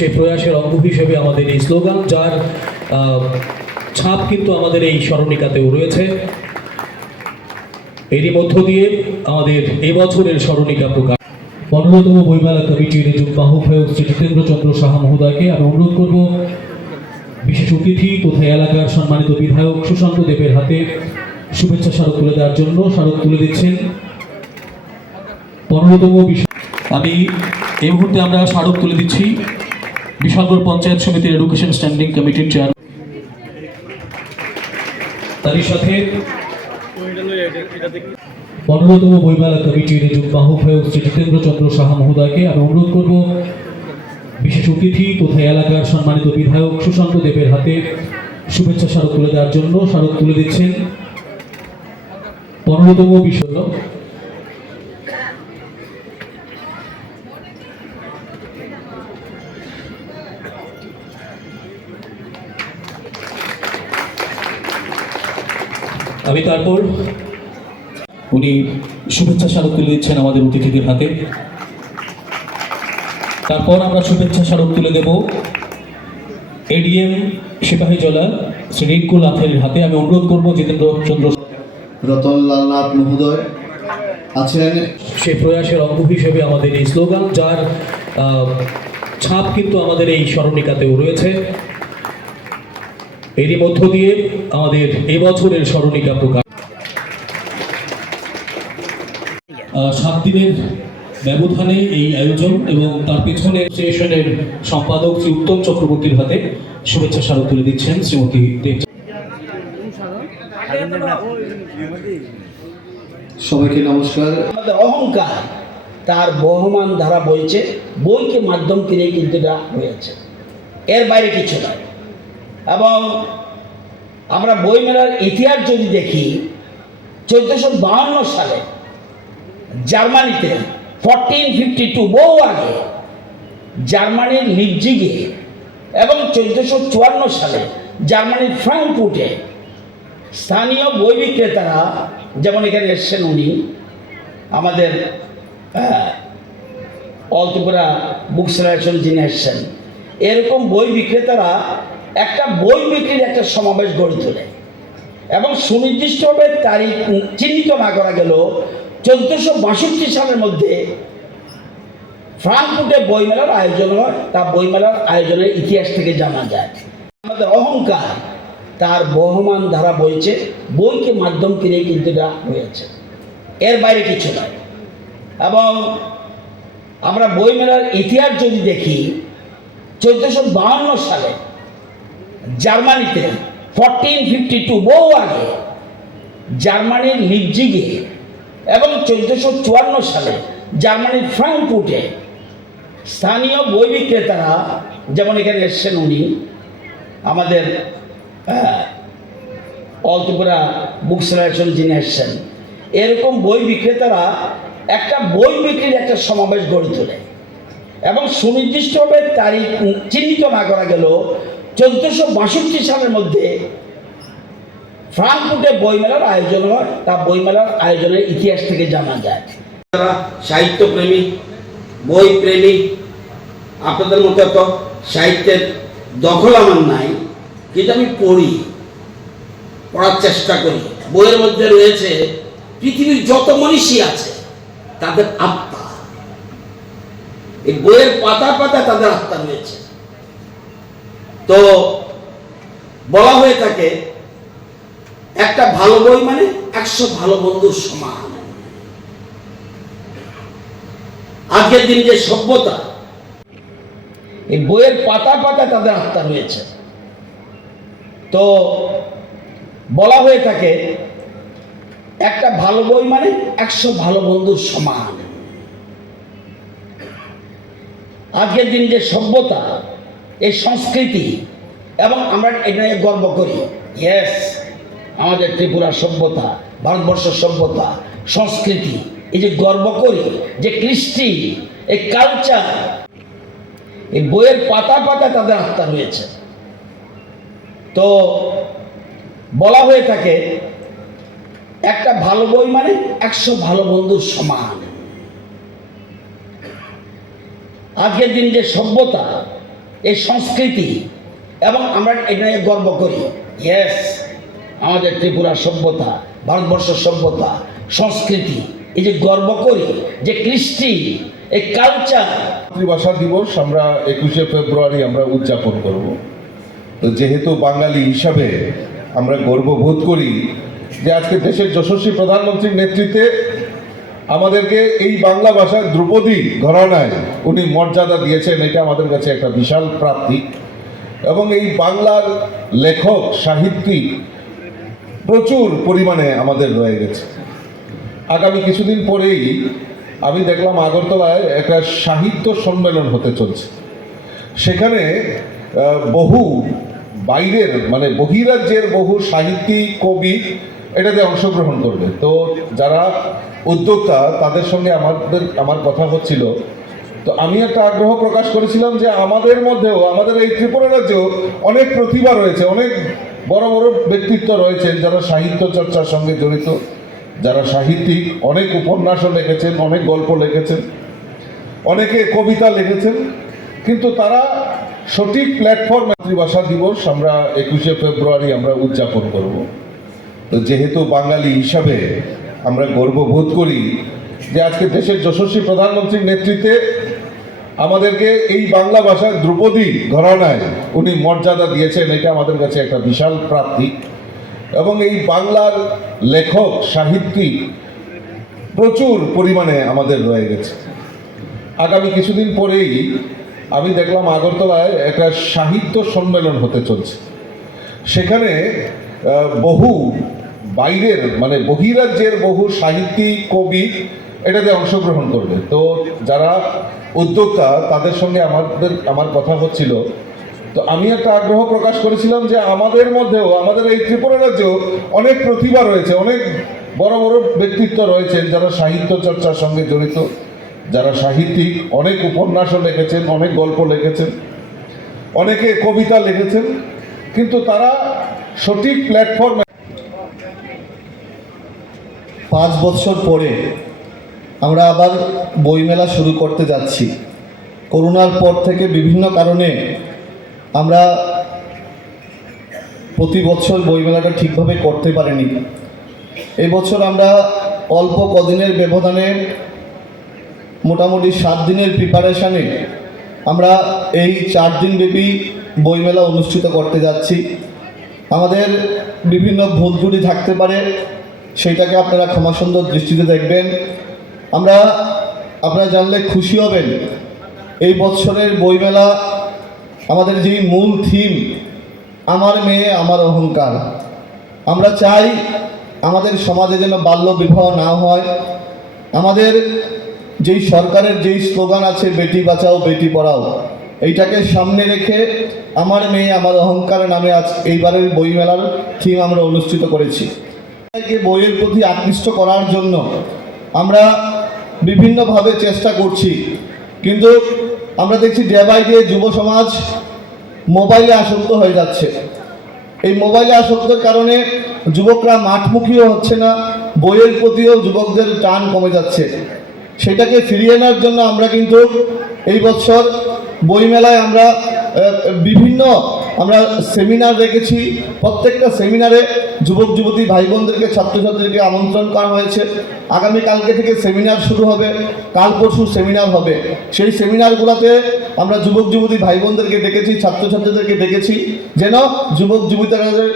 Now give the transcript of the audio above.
সেই প্রয়াসের অঙ্গ হিসেবে আমাদের এই স্লোগান, যার ছাপ কিন্তু আমাদের এই স্মরণিকাতেও রয়েছে। এরই মধ্য দিয়ে আমাদের এবছরের স্মরণিকা প্রকাশ। পনেরোতম বইমেলা কমিটির বাহক হয়ে শ্রী জিতেন্দ্র চন্দ্র সাহা মহোদয়কে আমি অনুরোধ করব, বিশেষ অতিথি তথা এলাকার সম্মানিত বিধায়ক সুশান্ত দেবের হাতে শুভেচ্ছা স্মারক তুলে দেওয়ার জন্য স্মারক তুলে দিচ্ছেন। পনেরোতম বিশ- আমি এই মুহূর্তে আমরা স্মারক তুলে দিচ্ছি। বিশালগড় পঞ্চায়েত সমিতির এডুকেশন স্ট্যান্ডিং কমিটির চেয়ার তারই সাথে পনেরোতম বইমেলা কমিটির বাহক হয়ে শ্রী জিতেন্দ্র চন্দ্র সাহা মহোদয়কে আমি অনুরোধ করব, বিশেষ অতিথি তথা এলাকার সম্মানিত বিধায়ক সুশান্ত দেবের হাতে শুভেচ্ছা স্মারক তুলে দেওয়ার জন্য স্মারক তুলে দিচ্ছেন। পনেরোতম বিষয় আমি তারপর উনি শুভেচ্ছা স্মারক তুলে দিচ্ছেন আমাদের অতিথিদের হাতে। তারপর আমরা শুভেচ্ছা স্মারক তুলে দেব এডিএম সিপাহীজলা শ্রী রিঙ্কুল আথের হাতে। আমি অনুরোধ করব জিতেন্দ্র চন্দ্র রতনলাল নাথ মহোদয় আছেন? সেই প্রয়াসের অঙ্গ হিসেবে আমাদের এই স্লোগান যার আহ, ছাপ কিন্তু আমাদের এই স্মরণিকাতেও রয়েছে। এরই মধ্য দিয়ে আমাদের এবছরের স্মরণিকা প্রকাশ। সাত দিনের ব্যবধানে এই আয়োজন এবং তার পেছনে অ্যাসোসিয়েশনের সম্পাদক শ্রী উত্তম চক্রবর্তীর হাতে শুভেচ্ছা স্মারক তুলে দিচ্ছেন শ্রীমতী দেব। সবাইকে নমস্কার। আমাদের অহংকার তার বহমান ধারা বইছে বইকে মাধ্যম কিনে কিন্তু এটা হয়েছে। এর বাইরে কিছু নয়। এবং আমরা বইমেলার ইতিহাস যদি দেখি, চোদ্দোশো বাহান্ন সালে জার্মানিতে ফরটিন ফিফটি টু বহু আগে জার্মানির লিপজিগে এবং চোদ্দোশো চুয়ান্ন সালে জার্মানির ফ্রাঙ্কফুটে স্থানীয় বই বিক্রেতারা, যেমন এখানে এসছেন উনি, আমাদের অল বুক সিলেকশন যিনি এসছেন, এরকম বই বিক্রেতারা একটা বই বিক্রির একটা সমাবেশ গড়ে তোলে। এবং সুনির্দিষ্টভাবে তারিখ চিহ্নিত না করা গেল চোদ্দোশো বাষট্টি সালের মধ্যে ফ্রাঙ্কফুটে বইমেলার আয়োজন হয়। তা বইমেলার আয়োজনের ইতিহাস থেকে জানা যায়। আমাদের অহংকার তার বহমান ধারা বইছে। বইকে মাধ্যম কিনে কিন্তু এটা হয়েছে। এর বাইরে কিছু নয়। এবং আমরা বইমেলার ইতিহাস যদি দেখি, চোদ্দোশো বাহান্ন সালে জার্মানিতে ফরটিন ফিফটি টু বহু আগে জার্মানির লিপজিগে এবং চোদ্দোশো চুয়ান্ন সালে জার্মানির ফ্রাঙ্কফুটে স্থানীয় বই বিক্রেতারা, যেমন এখানে এসছেন উনি, আমাদের অল ত্রিপুরা বুক সিলেকশন যিনি এসছেন, এরকম বই বিক্রেতারা একটা বই বিক্রির একটা সমাবেশ গড়ে তোলে। এবং সুনির্দিষ্টভাবে তারিখ চিহ্নিত না করা গেল চোদ্দোশো বাষট্টি সালের মধ্যে ফ্রাঙ্কফুটে বইমেলার আয়োজন হয়। তা বইমেলার আয়োজনের ইতিহাস থেকে জানা যায়। যারা সাহিত্যপ্রেমী বই প্রেমী আপনাদের মতো এত সাহিত্যের দখল আমার নাই, কিন্তু আমি পড়ি, পড়ার চেষ্টা করি। বইয়ের মধ্যে রয়েছে, পৃথিবীর যত মনীষী আছে, তাদের আত্মা। এই বইয়ের পাতা পাতা তাদের আত্মা রয়েছে। তো বলা হয়ে থাকে, একটা ভালো বই মানে একশো ভালো বন্ধুর সমান। আজকের দিন যে সভ্যতা, এই বইয়ের পাতা পাতা তাদের আত্মা রয়েছে। তো বলা হয়ে থাকে, একটা ভালো বই মানে একশো ভালো বন্ধুর সমান। আজকের দিন যে সভ্যতা এই সংস্কৃতি, এবং আমরা এটা গর্ব করি। ইয়েস আমাদের ত্রিপুরা সভ্যতা ভারতবর্ষ সভ্যতা, সংস্কৃতি, এই যে গর্ব করি যে কৃষ্টি, এই কালচার এই বইয়ের পাতা পাতা তাদের আত্মা রয়েছে। তো বলা হয়ে থাকে, একটা ভালো বই মানে একশো ভালো বন্ধুর সমান। আজকের দিন যে সভ্যতা এই সংস্কৃতি, এবং আমরা এটা নিয়ে গর্ব করি। ইয়েস আমাদের ত্রিপুরার সভ্যতা, ভারতবর্ষের সভ্যতা, সংস্কৃতি, এই যে গর্ব করি যে কৃষ্টি, এই কালচার মাতৃভাষা দিবস আমরা একুশে ফেব্রুয়ারি আমরা উদযাপন করব। তো যেহেতু বাঙালি হিসাবে আমরা গর্ববোধ করি যে আজকে দেশের যশস্বী প্রধানমন্ত্রীর নেতৃত্বে আমাদেরকে এই বাংলা ভাষার ধ্রুপদী ঘরানায় উনি মর্যাদা দিয়েছেন, এটা আমাদের কাছে একটা বিশাল প্রাপ্তি। এবং এই বাংলার লেখক, সাহিত্যিক প্রচুর পরিমাণে আমাদের রয়ে গেছে। আগামী কিছুদিন পরেই আমি দেখলাম আগরতলায় একটা সাহিত্য সম্মেলন হতে চলছে। সেখানে বহু বাইরের মানে বহিরাজ্যের বহু সাহিত্যিক, কবি এটাতে অংশগ্রহণ করবে। তো যারা উদ্যোক্তা তাদের সঙ্গে আমাদের, আমার কথা হচ্ছিল। তো আমি একটা আগ্রহ প্রকাশ করেছিলাম যে আমাদের মধ্যেও, আমাদের এই ত্রিপুরা রাজ্যেও অনেক প্রতিভা রয়েছে, অনেক বড় বড় ব্যক্তিত্ব রয়েছেন যারা সাহিত্য চর্চার সঙ্গে জড়িত, যারা সাহিত্যিক, অনেক উপন্যাসও লিখেছেন, অনেক গল্প লিখেছেন, অনেকে কবিতা লিখেছেন, কিন্তু তারা সঠিক প্ল্যাটফর্ম মাতৃভাষা দিবস আমরা একুশে ফেব্রুয়ারি আমরা উদযাপন করব। তো যেহেতু বাঙালি হিসাবে আমরা গর্ববোধ করি যে আজকে দেশের যশস্বী প্রধানমন্ত্রীর নেতৃত্বে আমাদেরকে এই বাংলা ভাষার ধ্রুপদী ঘরানায় উনি মর্যাদা দিয়েছেন, এটা আমাদের কাছে একটা বিশাল প্রাপ্তি। এবং এই বাংলার লেখক, সাহিত্যিক প্রচুর পরিমাণে আমাদের রয়ে গেছে। আগামী কিছুদিন পরেই আমি দেখলাম আগরতলায় একটা সাহিত্য সম্মেলন হতে চলছে। সেখানে বহু বাইরের মানে বহিরাজ্যের বহু সাহিত্যিক, কবি এটাতে অংশগ্রহণ করবে। তো যারা উদ্যোক্তা, তাদের সঙ্গে আমাদের, আমার কথা হচ্ছিল। তো আমি একটা আগ্রহ প্রকাশ করেছিলাম যে আমাদের মধ্যেও, আমাদের এই ত্রিপুরা রাজ্যেও অনেক প্রতিভা রয়েছে, অনেক বড় বড় ব্যক্তিত্ব রয়েছেন যারা সাহিত্য চর্চার সঙ্গে জড়িত, যারা সাহিত্যিক, অনেক উপন্যাসও লিখেছেন, অনেক গল্প লিখেছেন, অনেকে কবিতা লিখেছেন, কিন্তু তারা সঠিক প্ল্যাটফর্মে পাঁচ বছর পরে আমরা আবার বইমেলা শুরু করতে যাচ্ছি। করোনার পর থেকে বিভিন্ন কারণে আমরা প্রতি বছর বইমেলাটা ঠিকভাবে করতে পারিনি। এই বছর আমরা অল্প কদিনের ব্যবধানে মোটামুটি সাত দিনের প্রিপারেশানে আমরা এই চার দিনব্যাপী বইমেলা অনুষ্ঠিত করতে যাচ্ছি। আমাদের বিভিন্ন ভুল থাকতে পারে সেইটাকে আপনারা ক্ষমাসুন্দর দৃষ্টিতে দেখবেন। আমরা আপনারা জানলে খুশি হবেন। এই বৎসরের বইমেলা, আমাদের যেই মূল থিম আমার মেয়ে, আমার অহংকার। আমরা চাই আমাদের সমাজে যেন বাল্য বিবাহ না হয়। আমাদের যেই সরকারের যেই স্লোগান আছে, বেটি বাঁচাও, বেটি পড়াও এইটাকে সামনে রেখে আমার মেয়ে, আমার অহংকার নামে আজ এইবারের বইমেলার থিম আমরা অনুষ্ঠিত করেছি। বইয়ের প্রতি আকৃষ্ট করার জন্য আমরা বিভিন্নভাবে চেষ্টা করছি। কিন্তু আমরা দেখছি ডে বাই ডে যুব সমাজ মোবাইলে আসক্ত হয়ে যাচ্ছে। এই মোবাইলে আসক্তের কারণে যুবকরা মাঠমুখীও হচ্ছে না, বইয়ের প্রতিও যুবকদের টান কমে যাচ্ছে। সেটাকে ফিরিয়ে আনার জন্য আমরা কিন্তু এই বছর বইমেলায় আমরা বিভিন্ন আমরা সেমিনার রেখেছি। প্রত্যেকটা সেমিনারে যুবক, যুবতী ভাই বোনদেরকে ছাত্রছাত্রীদেরকে আমন্ত্রণ করা হয়েছে। আগামী কালকে থেকে সেমিনার শুরু হবে, কাল পরশু সেমিনার হবে। সেই সেমিনারগুলোতে আমরা যুবক, যুবতী ভাই বোনদেরকে ডেকেছি, ছাত্রছাত্রীদেরকে ডেকেছি, যেন যুবক, যুবতীদের